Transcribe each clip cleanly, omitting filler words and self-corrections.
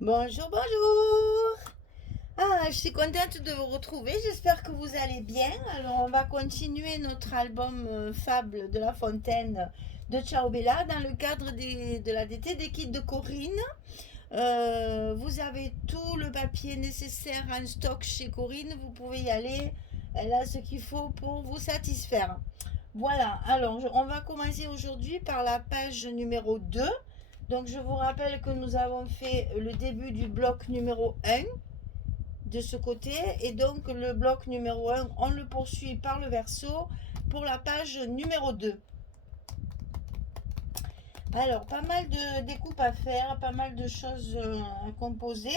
Bonjour, bonjour. Je suis contente de vous retrouver. J'espère que vous allez bien. Alors, on va continuer notre album Fable de La Fontaine de Ciao Bella dans le cadre de la DT des kits de Corinne. Vous avez tout le papier nécessaire en stock chez Corinne. Vous pouvez y aller. Elle a ce qu'il faut pour vous satisfaire. Voilà, alors on va commencer aujourd'hui par la page numéro 2. Donc je vous rappelle que nous avons fait le début du bloc numéro 1 de ce côté et donc le bloc numéro 1 on le poursuit par le verso pour la page numéro 2. Alors pas mal de découpes à faire, pas mal de choses à composer.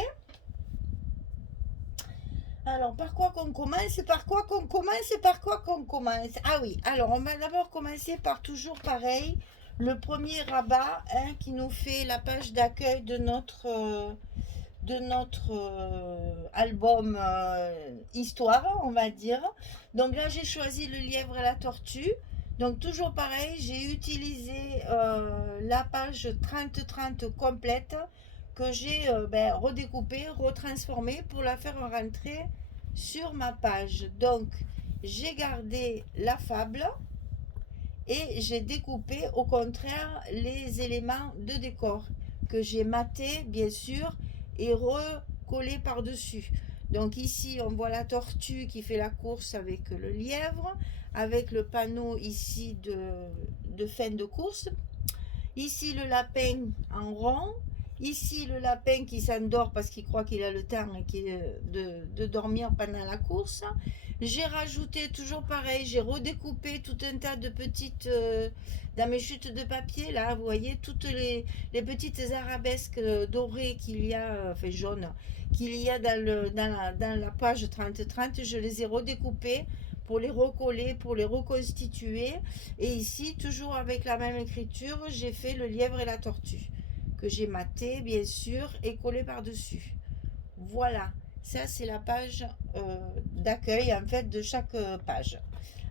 Alors, par quoi qu'on commence? Par quoi qu'on commence? Par quoi qu'on commence? Ah oui, alors on va d'abord commencer par toujours pareil, le premier rabat qui nous fait la page d'accueil de notre album histoire, on va dire. Donc là, j'ai choisi le lièvre et la tortue. Donc toujours pareil, j'ai utilisé la page 30-30 complète que j'ai redécoupée, retransformée pour la faire rentrer sur ma page. Donc j'ai gardé la fable et j'ai découpé au contraire les éléments de décor que j'ai maté bien sûr et recollé par-dessus. Donc ici on voit la tortue qui fait la course avec le lièvre, avec le panneau ici de fin de course. Ici le lapin en rond. Ici le lapin qui s'endort parce qu'il croit qu'il a le temps de dormir pendant la course. J'ai rajouté toujours pareil, j'ai redécoupé tout un tas de petites dans mes chutes de papier là, vous voyez toutes les petites arabesques dorées qu'il y a, enfin jaunes, qu'il y a dans la page 30-30, je les ai redécoupées pour les recoller, pour les reconstituer. Et ici, toujours avec la même écriture, j'ai fait le lièvre et la tortue, que j'ai maté, bien sûr, et collé par-dessus. Voilà, ça c'est la page d'accueil, en fait, de chaque page.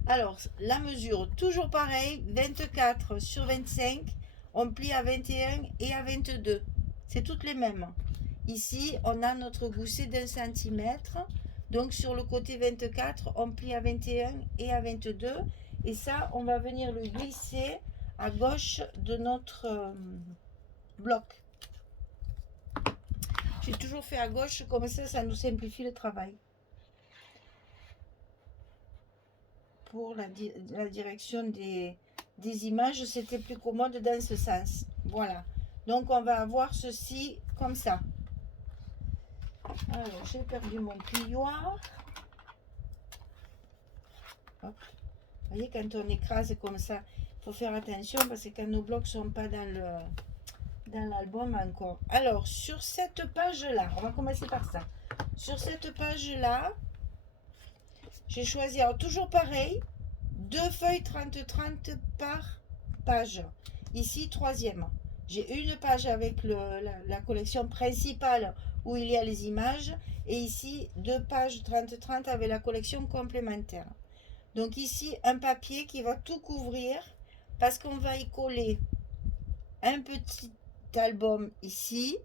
Alors, la mesure, toujours pareil, 24 sur 25, on plie à 21 et à 22. C'est toutes les mêmes. Ici, on a notre gousset d'un centimètre. Donc, sur le côté 24, on plie à 21 et à 22. Et ça, on va venir le glisser à gauche de notre bloc. J'ai toujours fait à gauche, comme ça nous simplifie le travail. Pour la direction des images, c'était plus commode dans ce sens. Voilà. Donc, on va avoir ceci comme ça. Alors, j'ai perdu mon plioir. Hop. Vous voyez, quand on écrase comme ça, il faut faire attention parce que quand nos blocs ne sont pas dans l'album encore. Alors, sur cette page-là, on va commencer par ça. Sur cette page-là, j'ai choisi, alors toujours pareil, 2 feuilles 30-30 par page. Ici, troisième. J'ai une page avec la collection principale où il y a les images. Et ici, 2 pages 30-30 avec la collection complémentaire. Donc ici, un papier qui va tout couvrir parce qu'on va y coller un petit album ici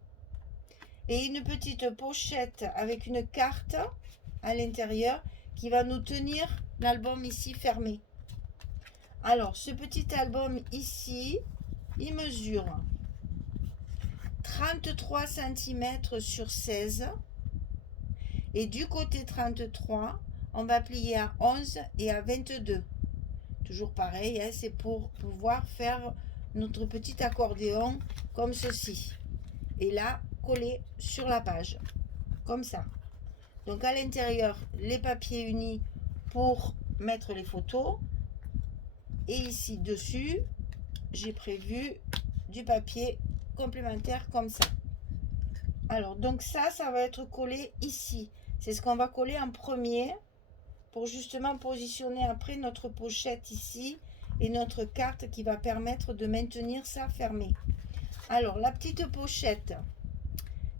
et une petite pochette avec une carte à l'intérieur qui va nous tenir l'album ici fermé. Alors, ce petit album ici, il mesure 33 cm sur 16 et du côté 33, on va plier à 11 et à 22. Toujours pareil, hein, c'est pour pouvoir faire notre petit accordéon comme ceci. Et là, coller sur la page, comme ça. Donc à l'intérieur, les papiers unis pour mettre les photos. Et ici dessus, j'ai prévu du papier complémentaire comme ça. Alors, donc ça va être collé ici. C'est ce qu'on va coller en premier pour justement positionner après notre pochette ici et notre carte qui va permettre de maintenir ça fermé. Alors, la petite pochette,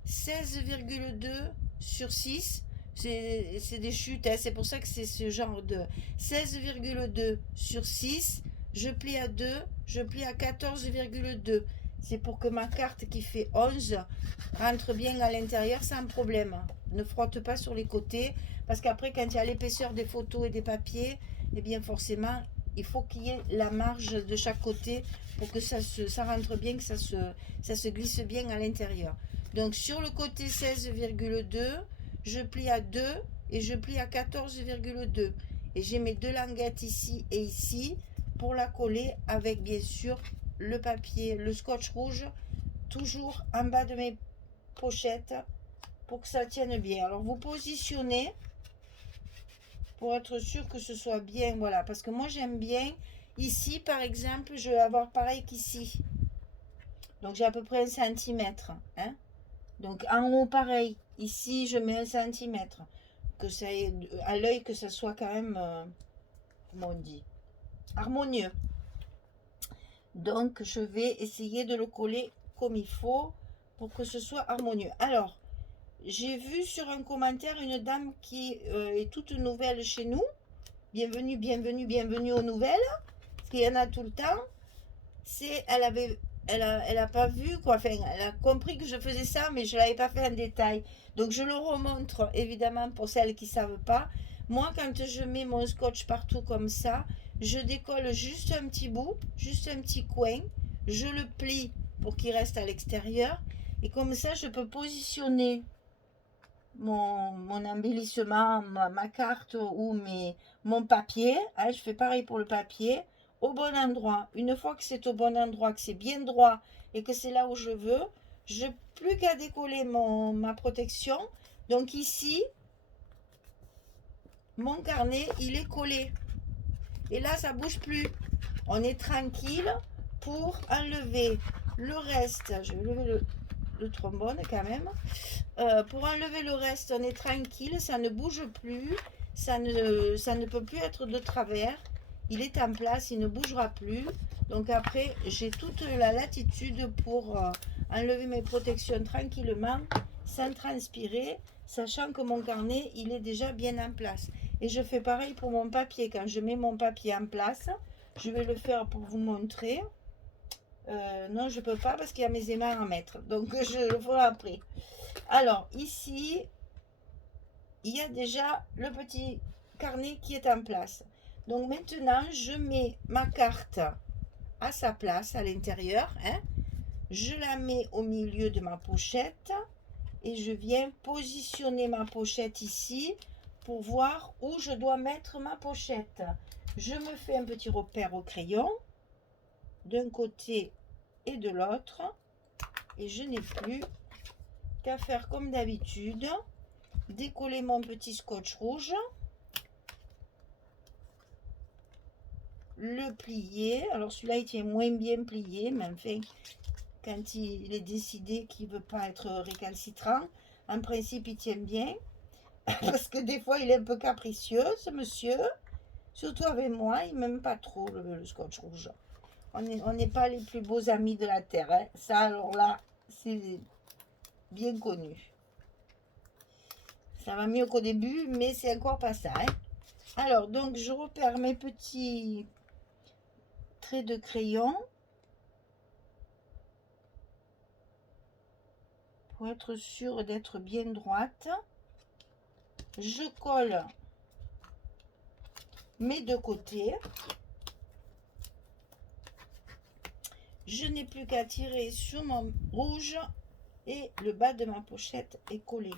16,2 sur 6, c'est des chutes, hein, c'est pour ça que c'est ce genre de 16,2 sur 6, je plie à 2, je plie à 14,2. c'est pour que ma carte qui fait 11 rentre bien à l'intérieur sans problème. Ne frotte pas sur les côtés, parce qu'après, quand il y a l'épaisseur des photos et des papiers, eh bien forcément, il faut qu'il y ait la marge de chaque côté pour que ça rentre bien, que ça se glisse bien à l'intérieur. Donc sur le côté 16,2, je plie à 2 et je plie à 14,2. Et j'ai mes deux languettes ici et ici pour la coller avec bien sûr le papier, le scotch rouge, toujours en bas de mes pochettes pour que ça tienne bien. Alors vous positionnez pour être sûr que ce soit bien, voilà, parce que moi j'aime bien, ici par exemple, je vais avoir pareil qu'ici. Donc j'ai à peu près 1 centimètre, hein. Donc en haut pareil, ici je mets 1 centimètre, que ça ait, à l'œil que ça soit quand même, comment on dit, harmonieux. Donc je vais essayer de le coller comme il faut pour que ce soit harmonieux. Alors, j'ai vu sur un commentaire une dame qui est toute nouvelle chez nous. Bienvenue, bienvenue, bienvenue aux nouvelles. Parce qu'il y en a tout le temps. Elle a pas vu quoi. Enfin, elle a compris que je faisais ça, mais je l'avais pas fait en détail. Donc je le remontre évidemment pour celles qui savent pas. Moi, quand je mets mon scotch partout comme ça, je décolle juste un petit bout, juste un petit coin. Je le plie pour qu'il reste à l'extérieur. Et comme ça, je peux positionner mon embellissement, ma carte ou mon papier. Hein, je fais pareil pour le papier, au bon endroit. Une fois que c'est au bon endroit, que c'est bien droit et que c'est là où je veux, je n'ai plus qu'à décoller ma protection. Donc ici, mon carnet, il est collé. Et là, ça ne bouge plus. On est tranquille pour enlever le reste. Je vais lever le trombone quand même. Pour enlever le reste, on est tranquille, ça ne bouge plus, ça ne peut plus être de travers. Il est en place, il ne bougera plus. Donc après, j'ai toute la latitude pour enlever mes protections tranquillement, sans transpirer, sachant que mon carnet, il est déjà bien en place. Et je fais pareil pour mon papier. Quand je mets mon papier en place, je vais le faire pour vous montrer. Non, je ne peux pas parce qu'il y a mes aimants à mettre. Donc, je le ferai après. Alors, ici, il y a déjà le petit carnet qui est en place. Donc, maintenant, je mets ma carte à sa place à l'intérieur. Hein. Je la mets au milieu de ma pochette et je viens positionner ma pochette ici pour voir où je dois mettre ma pochette. Je me fais un petit repère au crayon d'un côté et de l'autre et je n'ai plus qu'à faire comme d'habitude, décoller mon petit scotch rouge, le plier. Alors celui-là il tient moins bien plié, mais enfin quand il est décidé qu'il ne veut pas être récalcitrant, en principe il tient bien, parce que des fois il est un peu capricieux ce monsieur, surtout avec moi, il m'aime pas trop le scotch rouge. On n'est pas les plus beaux amis de la terre, hein. Ça alors là c'est bien connu. Ça va mieux qu'au début, mais c'est encore pas ça. Hein. Alors, donc, je repère mes petits traits de crayon pour être sûr d'être bien droite. Je colle mes deux côtés. Je n'ai plus qu'à tirer sur mon rouge et le bas de ma pochette est collé.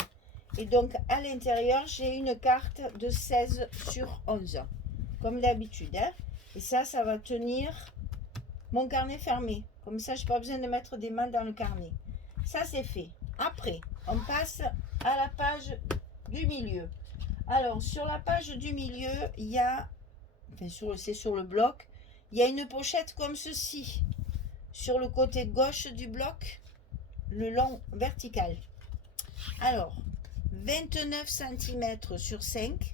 Et donc, à l'intérieur, j'ai une carte de 16 sur 11, comme d'habitude. Hein. Et ça va tenir mon carnet fermé. Comme ça, je n'ai pas besoin de mettre des mains dans le carnet. Ça, c'est fait. Après, on passe à la page du milieu. Alors, sur la page du milieu, il y a, enfin, c'est sur le bloc, il y a une pochette comme ceci. Sur le côté gauche du bloc, le long vertical. Alors, 29 cm sur 5.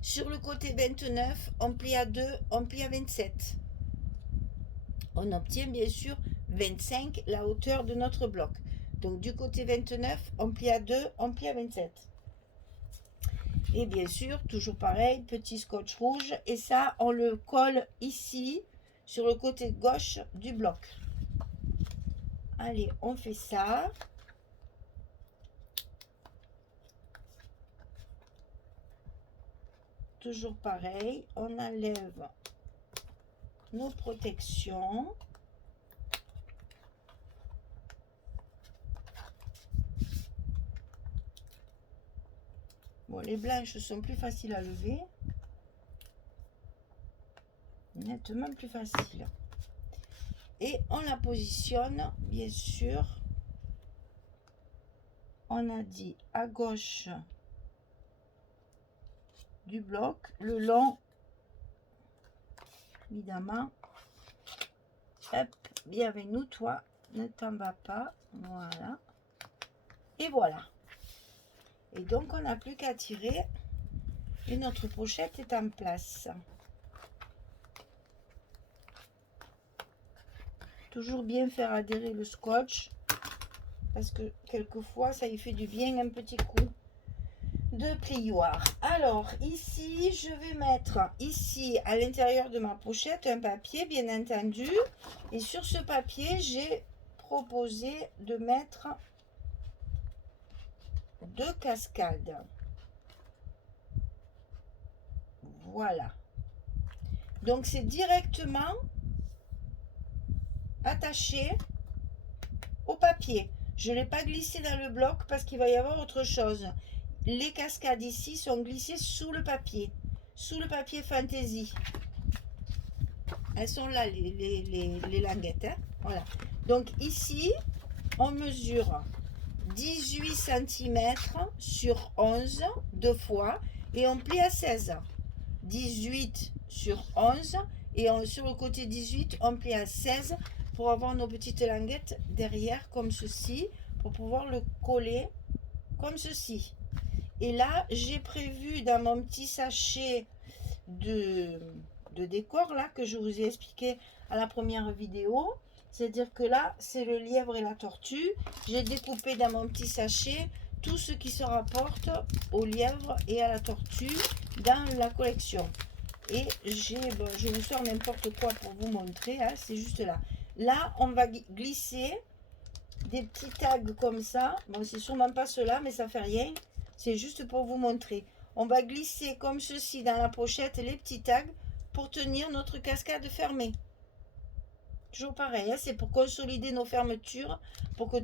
Sur le côté 29, on plie à 2, on plie à 27. On obtient bien sûr 25, la hauteur de notre bloc. Donc du côté 29, on plie à 2, on plie à 27. Et bien sûr, toujours pareil, petit scotch rouge. Et ça, on le colle ici, sur le côté gauche du bloc. Allez, on fait ça. Toujours pareil, on enlève nos protections. Bon, les blanches sont plus faciles à lever. Nettement plus facile. Et on la positionne, bien sûr. On a dit à gauche du bloc, le long, évidemment. Hop, bienvenue toi, ne t'en vas pas. Voilà. Et voilà. Et donc, on n'a plus qu'à tirer et notre pochette est en place. Toujours bien faire adhérer le scotch parce que quelquefois, ça y fait du bien un petit coup de plioir. Alors, ici, je vais mettre ici à l'intérieur de ma pochette un papier, bien entendu. Et sur ce papier, j'ai proposé de mettre 2 cascades. Voilà. Donc, c'est directement attaché au papier. Je ne l'ai pas glissé dans le bloc parce qu'il va y avoir autre chose. Les cascades ici sont glissées sous le papier fantaisie. Elles sont là, les languettes. Hein, voilà. Donc ici, on mesure 18 cm sur 11 deux fois et on plie à 16. 18 sur 11 et sur le côté 18, on plie à 16 pour avoir nos petites languettes derrière comme ceci, pour pouvoir le coller comme ceci. Et là, j'ai prévu dans mon petit sachet de décor là que je vous ai expliqué à la première vidéo, c'est-à-dire que là, c'est le lièvre et la tortue. J'ai découpé dans mon petit sachet tout ce qui se rapporte au lièvre et à la tortue dans la collection. Et je vous sors n'importe quoi pour vous montrer, hein, c'est juste là. Là, on va glisser des petits tags comme ça. Bon, c'est sûrement pas cela, mais ça fait rien. C'est juste pour vous montrer. On va glisser comme ceci dans la pochette les petits tags pour tenir notre cascade fermée. Toujours pareil, hein, c'est pour consolider nos fermetures, pour que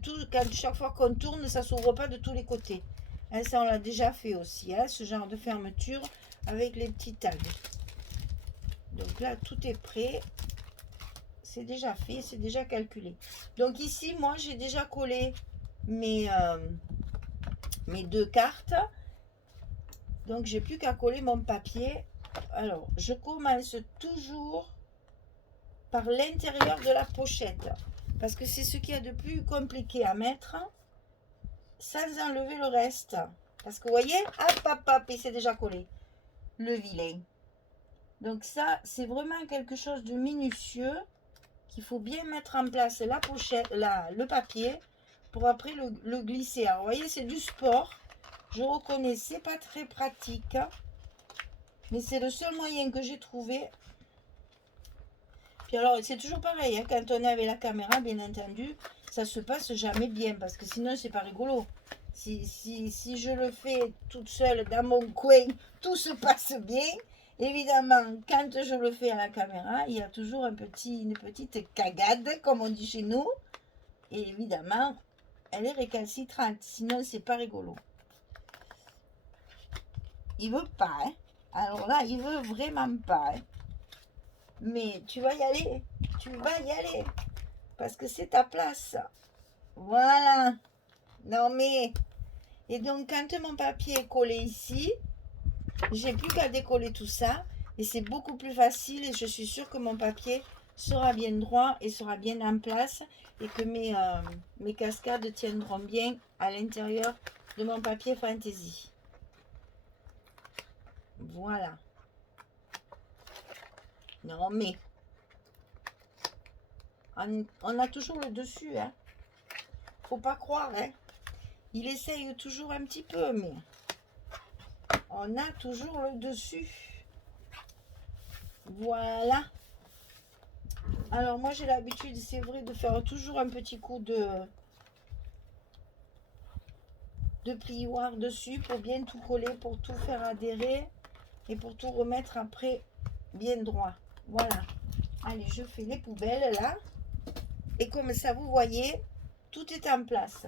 chaque fois qu'on tourne, ça ne s'ouvre pas de tous les côtés. Hein, ça, on l'a déjà fait aussi, hein, ce genre de fermeture avec les petits tags. Donc là, tout est prêt. C'est déjà fait, c'est déjà calculé. Donc ici, moi, j'ai déjà collé mes 2 cartes. Donc, j'ai plus qu'à coller mon papier. Alors, je commence toujours par l'intérieur de la pochette. Parce que c'est ce qu'il y a de plus compliqué à mettre. Sans enlever le reste. Parce que vous voyez, hop, hop, hop, et c'est déjà collé. Le vilain. Donc ça, c'est vraiment quelque chose de minutieux. Qu'il faut bien mettre en place la pochette, le papier. Pour après le glisser. Alors, vous voyez, c'est du sport. Je reconnais, c'est pas très pratique. Mais c'est le seul moyen que j'ai trouvé. Puis alors, c'est toujours pareil, hein, quand on est avec la caméra, bien entendu, ça se passe jamais bien, parce que sinon, c'est pas rigolo. Si je le fais toute seule dans mon coin, tout se passe bien. Évidemment, quand je le fais à la caméra, il y a toujours une petite cagade, comme on dit chez nous. Et évidemment, elle est récalcitrante, sinon, c'est pas rigolo. Il veut pas, hein. Alors là, il veut vraiment pas, hein. Mais tu vas y aller. Tu vas y aller. Parce que c'est ta place. Voilà. Non mais... Et donc, quand mon papier est collé ici, j'ai plus qu'à décoller tout ça. Et c'est beaucoup plus facile. Et je suis sûre que mon papier sera bien droit et sera bien en place. Et que mes cascades tiendront bien à l'intérieur de mon papier fantaisie. Voilà. Non mais... On a toujours le dessus, hein. Faut pas croire, hein. Il essaye toujours un petit peu, mais on a toujours le dessus. Voilà. Alors moi j'ai l'habitude, c'est vrai, de faire toujours un petit coup de plioir dessus pour bien tout coller, pour tout faire adhérer et pour tout remettre après bien droit. Voilà. Allez, je fais les poubelles là. Et comme ça, vous voyez, tout est en place.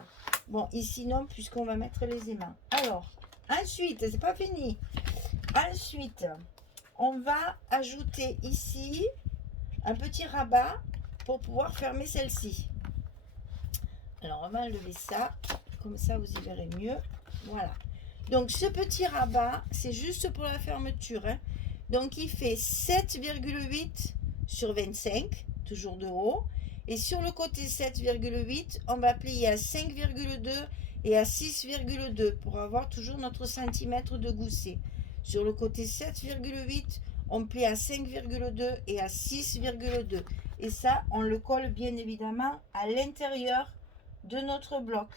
Bon, ici non, puisqu'on va mettre les aimants. Alors, ensuite, c'est pas fini. Ensuite, on va ajouter ici un petit rabat pour pouvoir fermer celle-ci. Alors, on va enlever ça. Comme ça, vous y verrez mieux. Voilà. Donc, ce petit rabat, c'est juste pour la fermeture. Hein. Donc, il fait 7,8 sur 25, toujours de haut. Et sur le côté 7,8, on va plier à 5,2 et à 6,2 pour avoir toujours notre centimètre de gousset. Sur le côté 7,8, on plie à 5,2 et à 6,2. Et ça, on le colle bien évidemment à l'intérieur de notre bloc,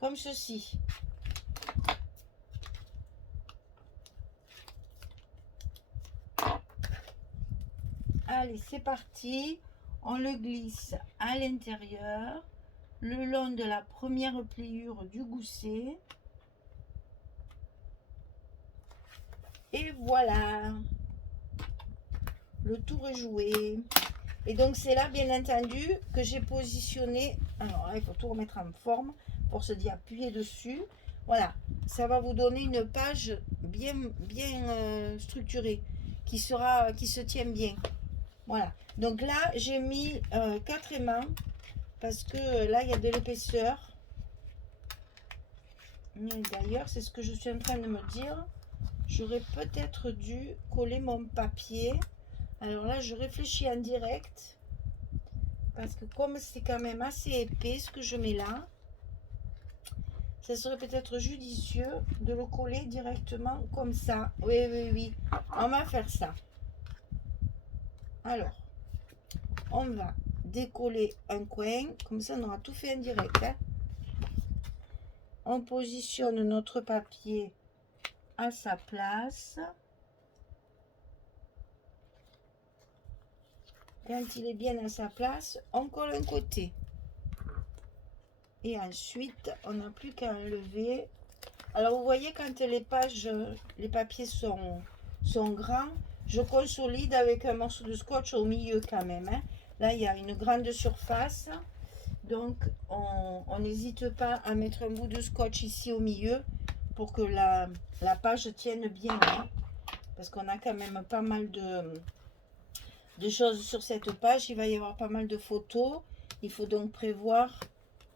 comme ceci. Allez, c'est parti. On le glisse à l'intérieur, le long de la première pliure du gousset. Et voilà. Le tour est joué. Et donc, c'est là, bien entendu, que j'ai positionné. Alors là, il faut tout remettre en forme pour se dire appuyer dessus. Voilà. Ça va vous donner une page bien structurée qui se tient bien. Voilà. Donc là, j'ai mis 4 aimants parce que là, il y a de l'épaisseur. D'ailleurs, c'est ce que je suis en train de me dire. J'aurais peut-être dû coller mon papier. Alors là, je réfléchis en direct. Parce que comme c'est quand même assez épais ce que je mets là, ça serait peut-être judicieux de le coller directement comme ça. Oui, oui, oui. On va faire ça. Alors, on va décoller un coin. Comme ça, on aura tout fait en direct. Hein. On positionne notre papier à sa place. Quand il est bien à sa place, on colle un côté. Et ensuite, on n'a plus qu'à enlever. Alors, vous voyez, quand les papiers sont grands, je consolide avec un morceau de scotch au milieu quand même. Hein. Là, il y a une grande surface. Donc, on n'hésite pas à mettre un bout de scotch ici au milieu pour que la page tienne bien. Hein. Parce qu'on a quand même pas mal de choses sur cette page. Il va y avoir pas mal de photos. Il faut donc prévoir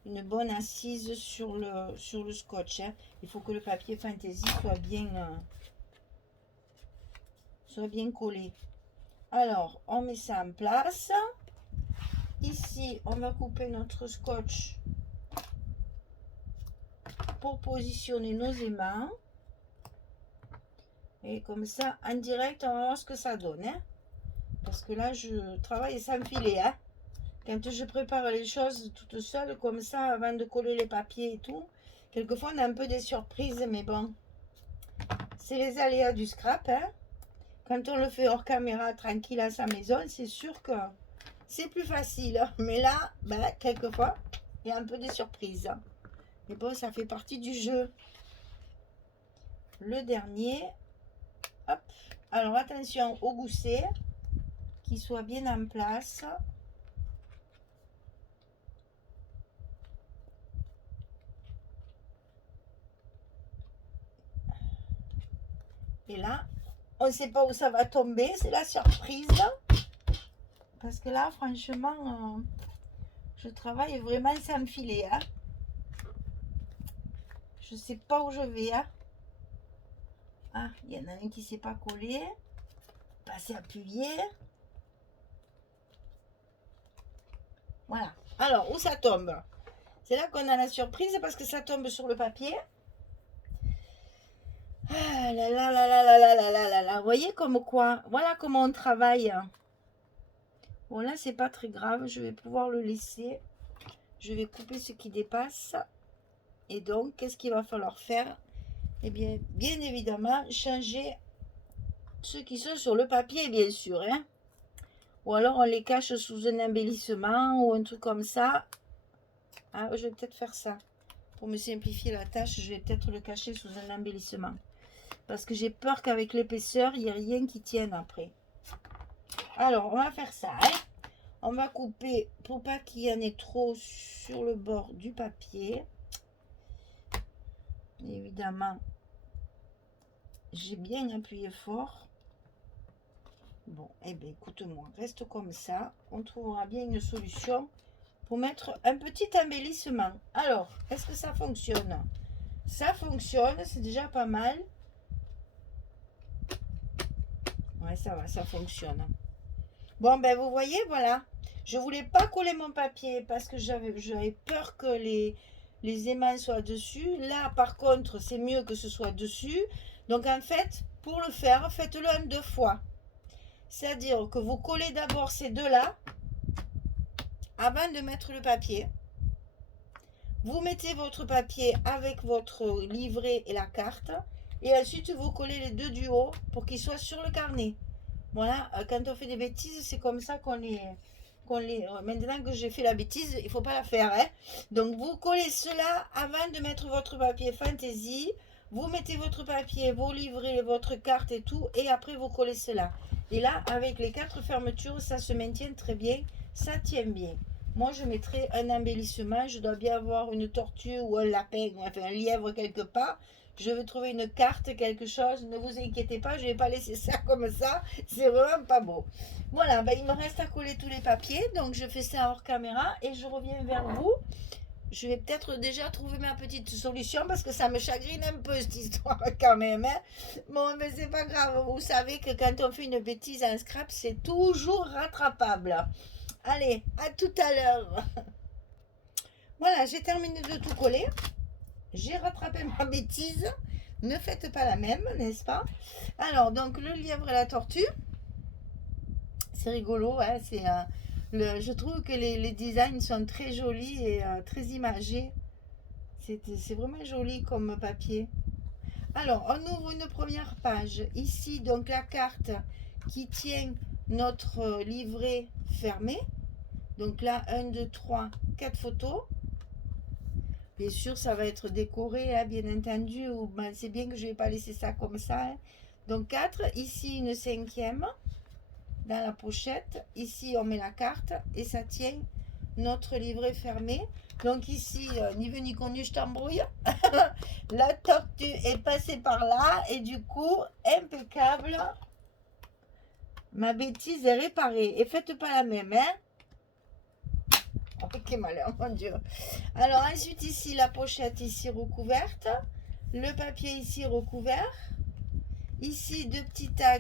une bonne assise sur le scotch. Hein. Il faut que le papier fantaisie soit bien collé. Alors, on met ça en place. Ici, on va couper notre scotch pour positionner nos aimants. Et comme ça, en direct, on va voir ce que ça donne. Hein. Parce que là, je travaille sans filet. Hein. Quand je prépare les choses toute seule, comme ça, avant de coller les papiers et tout, quelquefois, on a un peu des surprises, mais bon, c'est les aléas du scrap. Hein. Quand on le fait hors caméra, tranquille à sa maison, c'est sûr que c'est plus facile. Mais là, ben, quelquefois, il y a un peu des surprises. Mais bon, ça fait partie du jeu. Le dernier. Hop. Alors, attention au gousset, qu'il soit bien en place. Et là, on ne sait pas où ça va tomber, c'est la surprise. Parce que là, franchement, je travaille vraiment sans filet. Hein. Je ne sais pas où je vais. Hein. Ah, il y en a un qui ne s'est pas collé. Passer appuyer. Voilà. Alors, où ça tombe? C'est là qu'on a la surprise parce que ça tombe sur le papier. Ah là là là là là là là là là là. Vous voyez comme quoi? Voilà comment on travaille. Bon là c'est pas très grave. Je vais pouvoir le laisser. Je vais couper ce qui dépasse. Et donc qu'est-ce qu'il va falloir faire? Eh bien, bien évidemment, changer ceux qui sont sur le papier, bien sûr. Hein. Ou alors on les cache sous un embellissement ou un truc comme ça. Ah, je vais peut-être faire ça. Pour me simplifier la tâche, je vais peut-être le cacher sous un embellissement. Parce que j'ai peur qu'avec l'épaisseur, il n'y ait rien qui tienne après. Alors, on va faire ça. Hein. On va couper pour pas qu'il y en ait trop sur le bord du papier. Évidemment, j'ai bien appuyé fort. Bon, eh bien, écoute-moi, reste comme ça. On trouvera bien une solution pour mettre un petit embellissement. Alors, est-ce que ça fonctionne? Ça fonctionne, c'est déjà pas mal. Ouais, ça va, ça fonctionne. Bon, ben, vous voyez, voilà. Je voulais pas coller mon papier parce que j'avais peur que les émails soient dessus. Là, par contre, c'est mieux que ce soit dessus. Donc, en fait, pour le faire, faites-le en 2 fois. C'est-à-dire que vous collez d'abord ces deux-là avant de mettre le papier. Vous mettez votre papier avec votre livret et la carte. Et ensuite, vous collez les deux du haut pour qu'ils soient sur le carnet. Voilà, quand on fait des bêtises, c'est comme ça qu'on les... Maintenant que j'ai fait la bêtise, il ne faut pas la faire. Hein. Donc, vous collez cela avant de mettre votre papier fantaisie. Vous mettez votre papier, vos livrets, votre carte et tout. Et après, vous collez cela. Et là, avec les 4 fermetures, ça se maintient très bien. Ça tient bien. Moi, je mettrai un embellissement. Je dois bien avoir une tortue ou un lapin, enfin un lièvre quelque part. Je vais trouver une carte, quelque chose. Ne vous inquiétez pas, je ne vais pas laisser ça comme ça. C'est vraiment pas beau. Voilà, ben, il me reste à coller tous les papiers. Donc, je fais ça hors caméra et je reviens vers vous. Je vais peut-être déjà trouver ma petite solution parce que ça me chagrine un peu cette histoire quand même. Hein. Bon, mais c'est pas grave. Vous savez que quand on fait une bêtise en scrap, c'est toujours rattrapable. Allez, à tout à l'heure. Voilà, j'ai terminé de tout coller. J'ai rattrapé ma bêtise. Ne faites pas la même, n'est-ce pas? Alors, donc, le lièvre et la tortue. C'est rigolo, hein, je trouve que les designs sont très jolis et très imagés. C'est vraiment joli comme papier. Alors, on ouvre une première page. Ici, donc, la carte qui tient notre livret fermé. Donc là, 1, 2, 3, 4 photos. Bien sûr, ça va être décoré, hein, bien entendu. Ben, c'est bien que je ne vais pas laisser ça comme ça. Hein. Donc 4, ici une 5e dans la pochette. Ici, on met la carte et ça tient notre livret fermé. Donc ici, ni vu ni connu, je t'embrouille. La tortue est passée par là et du coup, impeccable. Ma bêtise est réparée. Et faites pas la même, hein. Oh, quel malheur, mon Dieu. Alors ensuite ici, la pochette ici recouverte. Le papier ici recouvert. Ici, 2 petits tags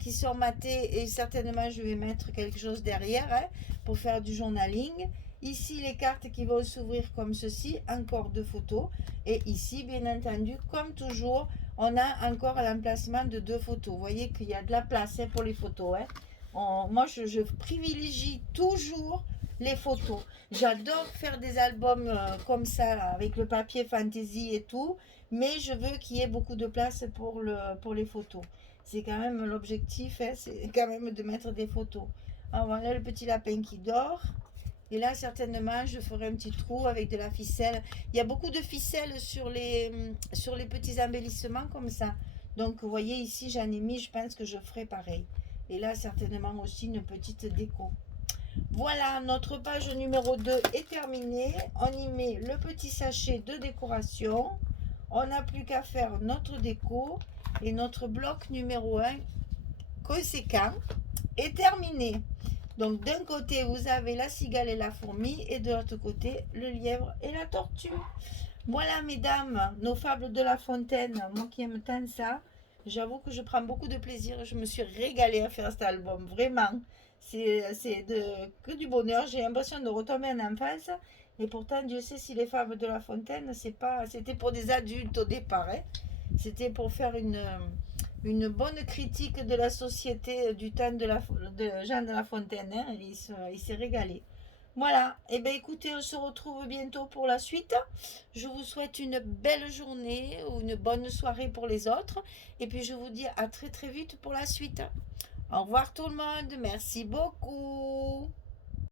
qui sont matés et certainement je vais mettre quelque chose derrière hein, pour faire du journaling. Ici, les cartes qui vont s'ouvrir comme ceci, encore 2 photos. Et ici, bien entendu, comme toujours, on a encore l'emplacement de 2 photos. Vous voyez qu'il y a de la place hein, pour les photos. Hein. Moi, je privilégie toujours les photos. J'adore faire des albums comme ça, avec le papier fantaisie et tout. Mais je veux qu'il y ait beaucoup de place pour les photos. C'est quand même l'objectif, hein, c'est quand même de mettre des photos. Alors voilà le petit lapin qui dort. Et là, certainement, je ferai un petit trou avec de la ficelle. Il y a beaucoup de ficelle sur les petits embellissements comme ça. Donc, vous voyez, ici, j'en ai mis, je pense que je ferai pareil. Et là, certainement aussi une petite déco. Voilà, notre page numéro 2 est terminée. On y met le petit sachet de décoration. On n'a plus qu'à faire notre déco. Et notre bloc numéro 1 conséquent est terminé. Donc d'un côté, vous avez la cigale et la fourmi. Et de l'autre côté, le lièvre et la tortue. Voilà, mesdames, nos fables de La Fontaine. Moi qui aime tant ça, j'avoue que je prends beaucoup de plaisir. Je me suis régalée à faire cet album, vraiment. C'est que du bonheur. J'ai l'impression de retomber en enfance. Et pourtant, Dieu sait si les fables de La Fontaine, c'était pour des adultes au départ. Hein. C'était pour faire une bonne critique de la société du temps de Jean de La Fontaine. Hein. Il s'est régalé. Voilà, et bien écoutez, on se retrouve bientôt pour la suite. Je vous souhaite une belle journée ou une bonne soirée pour les autres. Et puis je vous dis à très très vite pour la suite. Au revoir tout le monde, merci beaucoup.